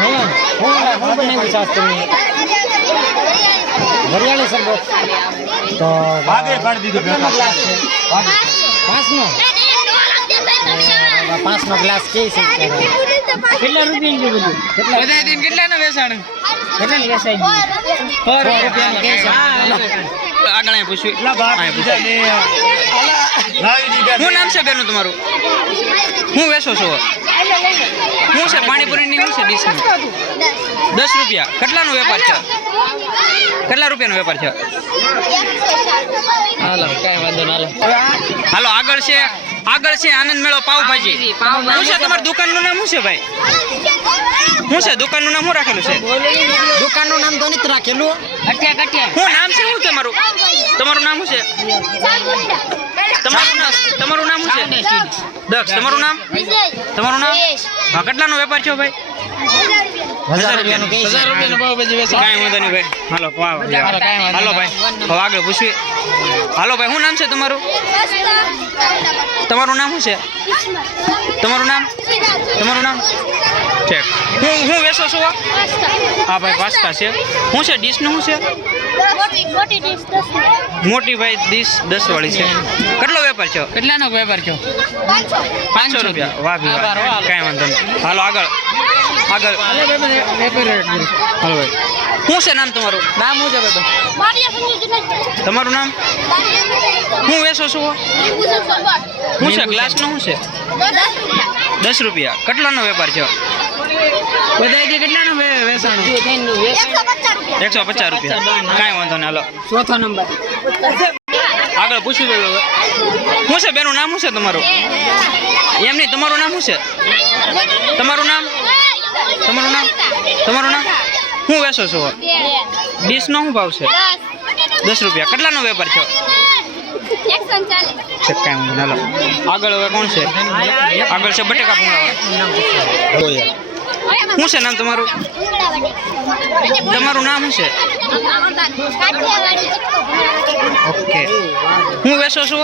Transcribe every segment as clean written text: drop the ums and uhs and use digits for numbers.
હું બનાવી સાસ તમે વરિયાળી શરબત તો ભાગે પાડી દીધો ગ્લાસ છે પાંચનો ગ્લાસ કે છે કેટલા રૂપિયા બધું બધા દિન કેટલાનો વેચાણ કેટલા વેચાઈ આગળ પૂછ્યું શું નામ છે બેનું તમારું હું વેચો છો શું છે પાણીપુરીની શું છે ડીશ 10 રૂપિયા કેટલાનો વેપાર છે કેટલા રૂપિયાનો વેપાર છે હાલો કાંઈ વાંધો ના હાલો આગળ છે આનંદ મેળો પાવભાજી શું છે તમારી દુકાનનું નામ શું છે ભાઈ શું છે દુકાનનું નામ શું રાખેલું છે દુકાનનું નામ તો નથી રાખેલું શું નામ છે શું તમારું નામ શું છે તમારું નામ શું છે દક્ષ તમારું નામ હા કેટલાનો વેપાર છે ભાઈ 1000 રૂપિયાનું કે છે 1000 રૂપિયાનો પાવભાજી વેચે કાંઈ વાંધો નહીં ભાઈ હાલો ભાઈ હવે આગળ પૂછીએ હાલો ભાઈ શું નામ છે તમારું નામ શું છે તમારું નામ ઠીક હું વેચો છો હા ભાઈ પાસ્તા છે શું છે ડીશનું શું છે મોટી ભાઈ ડીશ 10 વાળી છે કેટલો વેપાર છે કેટલાનો વેપાર છે 500 રૂપિયા વાહ ભાઈ કાંઈ વાંધો નહીં હાલો આગળ હાલો ભાઈ શું છે નામ તમારું શું છે તમારું નામ શું વેચો છો શું છે ગ્લાસનું શું છે 10 રૂપિયા કેટલાનો વેપાર છે બધા કેટલાનો વેચાણ 150 રૂપિયા કાંઈ વાંધો નહીં હાલો ચોથો નંબર આગળ પૂછી દો શું છે બેનું નામ શું છે તમારું એમ નહીં તમારું નામ શું છે તમારું નામ શું વેચો છો ડીશનો શું ભાવ છે 10 રૂપિયા કેટલાનો વેપાર છે કાંઈ વાંધો હાલો આગળ હવે કોણ છે આગળ છે બટેકા ભૂંગળા શું છે નામ તમારું નામ શું છે ઓકે હું વેચો છો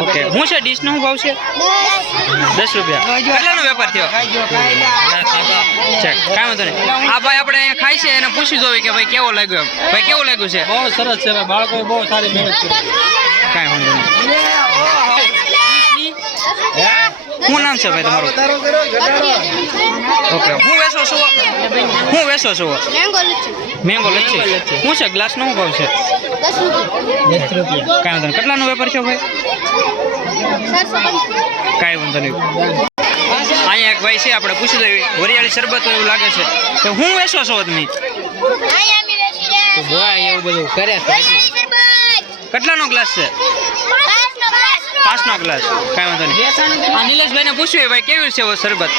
ઓકે શું છે ડીશનો શું ભાવ છે 10 રૂપિયા કેટલાનો વેપાર થયો ચેક કાંઈ વાંધો નહીં હા ભાઈ આપણે અહીંયા ખાઈ છે એને પૂછી જોઈએ કે ભાઈ કેવો લાગ્યો ભાઈ કેવું લાગ્યું છે બહુ સરસ છે ભાઈ બાળકોએ બહુ સારી મહેનત કરી કાંઈ વાંધો નહીં શું નામ છે ભાઈ તમારું ઓકે હું વેચો છો મેંગો લચ્છી શું છે ગ્લાસનો શું ભાવ છે 10 રૂપિયા કાંઈ વાંધો નહીં કેટલાનો વેપાર છે ભાઈ કાંઈ વાંધો નહીં અહીંયા એક ભાઈ છે આપણે પૂછી દઈએ વરિયાળી શરબત એવું લાગે છે તો હું વેચો છો તમે એવું બધું કરે કેટલાનો ગ્લાસ છે 5નો ગ્લાસ કાંઈ વાંધો નહીં આ નિલેશભાઈને પૂછ્યું ભાઈ કેવું છે શરબત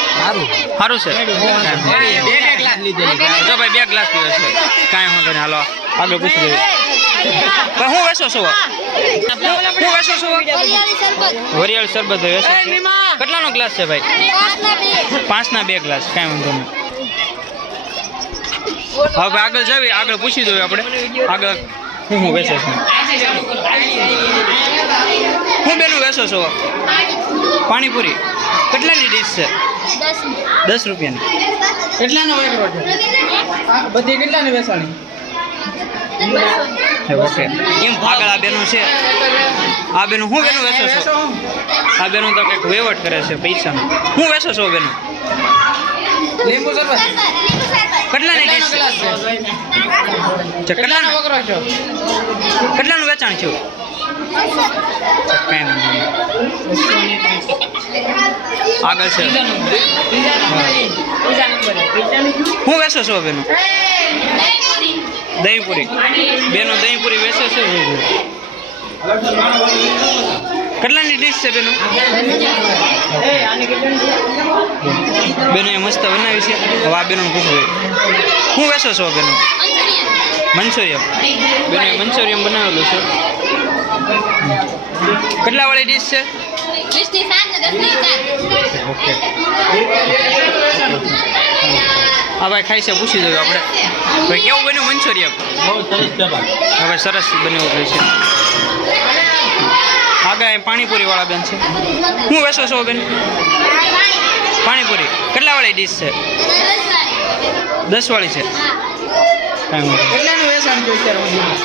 સારું છે જો ભાઈ 2 ગ્લાસ પીવે છે કાંઈ વાંધો નહીં હાલો આગળ પૂછી દઈએ હું વેચો છો વરિયાળી શરબત વેચો કેટલાનો ગ્લાસ છે ભાઈ 5ના 2 ગ્લાસ કાંઈ વાંધો નહીં હવે આગળ જઈએ આગળ પૂછી દઈએ આપણે આગળ હું વેચો છું હું બેનું વેચો છો પાણીપુરી કેટલાની ડીશ છે 10 રૂપિયાની કેટલાનો વેચો છે બધી કેટલાની વેચાણી ઓકે એમ આગળ આ બેનું છે આ બેનું હું બેનું વેચો છો આ બેનું તો કંઈક વહીવટ કરે છે પૈસાનો હું વેચો છો બેનું લીંબુ શરબત કેટલાની ડીશ છે કેટલાનું વેચાણ છે કાંઈ વાંધો નહીં આગળ છે હું વેચો છો બેનું દહીંપુરી બેનો દહીંપુરી વેચે છે કેટલાની ડીશ છે બેનું બેનો એ મસ્ત બનાવી છે હવે આ બેનો પૂછવું હું વેચો છો બેનું મંચુરિયમ બેનો મંચુરિયમ બનાવેલું છે કેટલા વાળી ડીશ છે 20 ની 7 ને 10 ની 4 ઓકે હા ભાઈ ખાઈ છે પૂછી દઉં આપણે ભાઈ કેવું બન્યું મંચુરિયમ બહુ સરસ છે ભાઈ હવે સરસ બન્યું છે આગળ પાણીપુરી વાળા બેન છે હું વેચો છો બેન પાણીપુરી કેટલા વાળી ડીશ છે? 10 વાળી છે. કાંઈ વાંધો નહીં. કેટલાનું વેચાણ થયું અત્યારે સુધીમાં?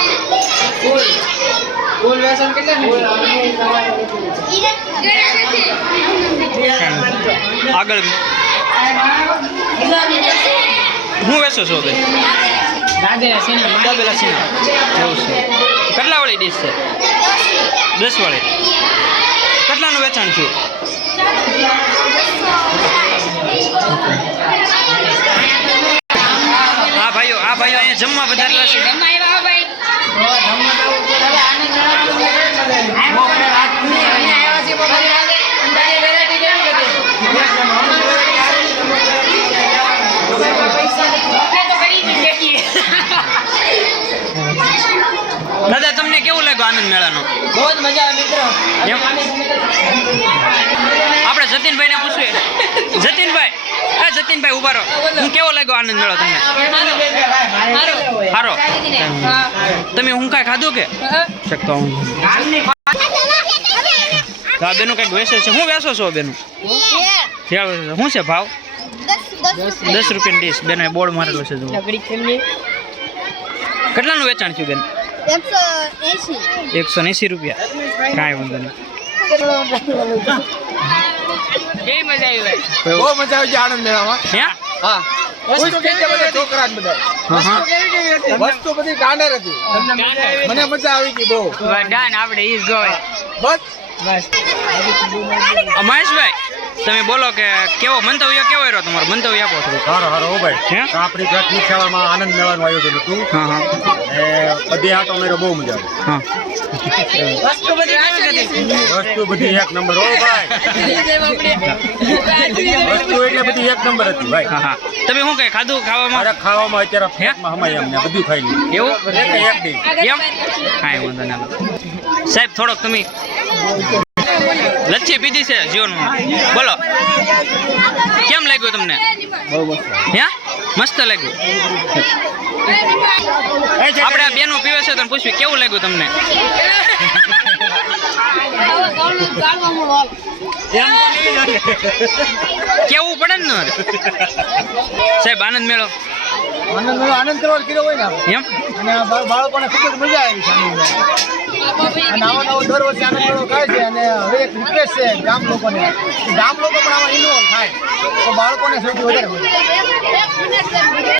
કુલ વેચાણ કેટલાનું થયું? આગળ હું વેચો છો બેન? દાદેલા સીના દાબેલા સીના એવું છે. કેટલા વાળી ડીશ છે? 10 વાળી. કેટલાનું વેચાણ થયું? આ ભાઈઓ અહીંયા જમવા પધારેલા છે. દાદા તમને કેવું લાગ્યું આનંદ મેળાનો? બહુ જ મજા આવે મિત્રો. એમ? આપણે જતીનભાઈ ને પૂછીએ. જતીનભાઈ ઉભા રહો. હું કેવો લાગ્યો આનંદ મેળો તમને? સારો. તમે હું કાંઈ ખાધું કે? શકતો હું. તો આ બેનું કંઈક વેચે છે. હું વેચો છો બેનું? શું છે ભાવ? 10 રૂપિયાની ડીશ. બેને બોર્ડ મારેલો છે જુઓ. કેટલાનું વેચાણ થયું બેન? 180 રૂપિયા. કાંઈ વાંધો નહીં. કેવી મજા આવી ભાઈ? બહુ મજા આવી છે આનંદ મેળામાં. હે? હા વસ્તુ કેવી બધા હતી? છોકરા બધા હા હા. વસ્તુ બધી કાંડર હતી. મને મજા આવી ગઈ બહુ. આપણે ઈ જોવે. બસ મહેશભાઈ તમે બોલો કે કેવો મંતવ્ય કેવો રહ્યો તમારો? મંતવ્ય આપો થોડું. સારો સારો હો ભાઈ. હે? આપણી પ્રાથમિક શાળામાં આનંદ મેળાનું આયોજન હતું. હા હા બધી આટો મેળો બહુ મજા હા. વસ્તુ બધી કેવી હતી? આવી. વસ્તુ બધી એક નંબર હો ભાઈ. વસ્તુ એટલે બધી એક નંબર હતી ભાઈ. હા હા. તમે શું કઈ ખાધું ખાવામાં? મારે ખાવામાં અત્યારે પેટમાં હમાય અમને બધું ખાઈ લીધું. એવું? એક દી. એમ? કાંઈ વાંધો ના. સાહેબ થોડોક તમે લચ્છી પીધી છે જીવનમાં, બોલો કેમ લાગ્યું તમને? બહુ મસ્ત. હે મસ્ત લાગ્યું. આપણે આ બેનો પીવે છે તને પૂછ્યું કેવું લાગ્યું તમને? કેવું પડે ને સાહેબ? આનંદ મેળો આનંદ કરવા કીધો હોય ને આપણે. એમ? અને બાળકોને ખૂબ જ મજા આવી છે આનંદ મેળામાં. અને આવો નવો દર વર્ષે આનંદ મેળો થાય છે. અને હવે એક રિક્વેસ્ટ છે ગામ લોકોને, ગામ લોકો પણ આમાં ઇન્વોલ્વ થાય તો બાળકોને સૌથી વધારે મજા આવે.